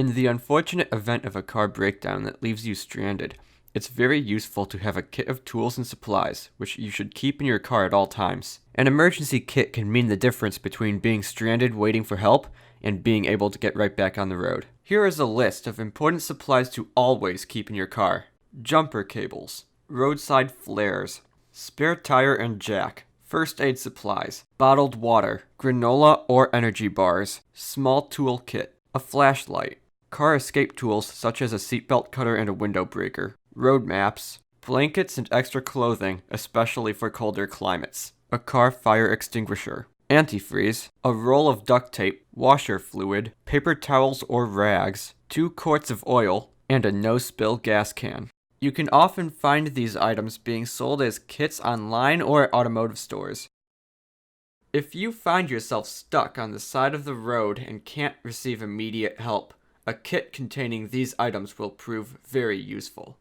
In the unfortunate event of a car breakdown that leaves you stranded, it's very useful to have a kit of tools and supplies, which you should keep in your car at all times. An emergency kit can mean the difference between being stranded waiting for help and being able to get right back on the road. Here is a list of important supplies to always keep in your car. Jumper cables, roadside flares, spare tire and jack, first aid supplies, bottled water, granola or energy bars, small tool kit, a flashlight, car escape tools such as a seatbelt cutter and a window breaker, road maps, blankets and extra clothing, especially for colder climates, a car fire extinguisher, antifreeze, a roll of duct tape, washer fluid, paper towels or rags, 2 quarts of oil, and a no-spill gas can. You can often find these items being sold as kits online or at automotive stores. If you find yourself stuck on the side of the road and can't receive immediate help, a kit containing these items will prove very useful.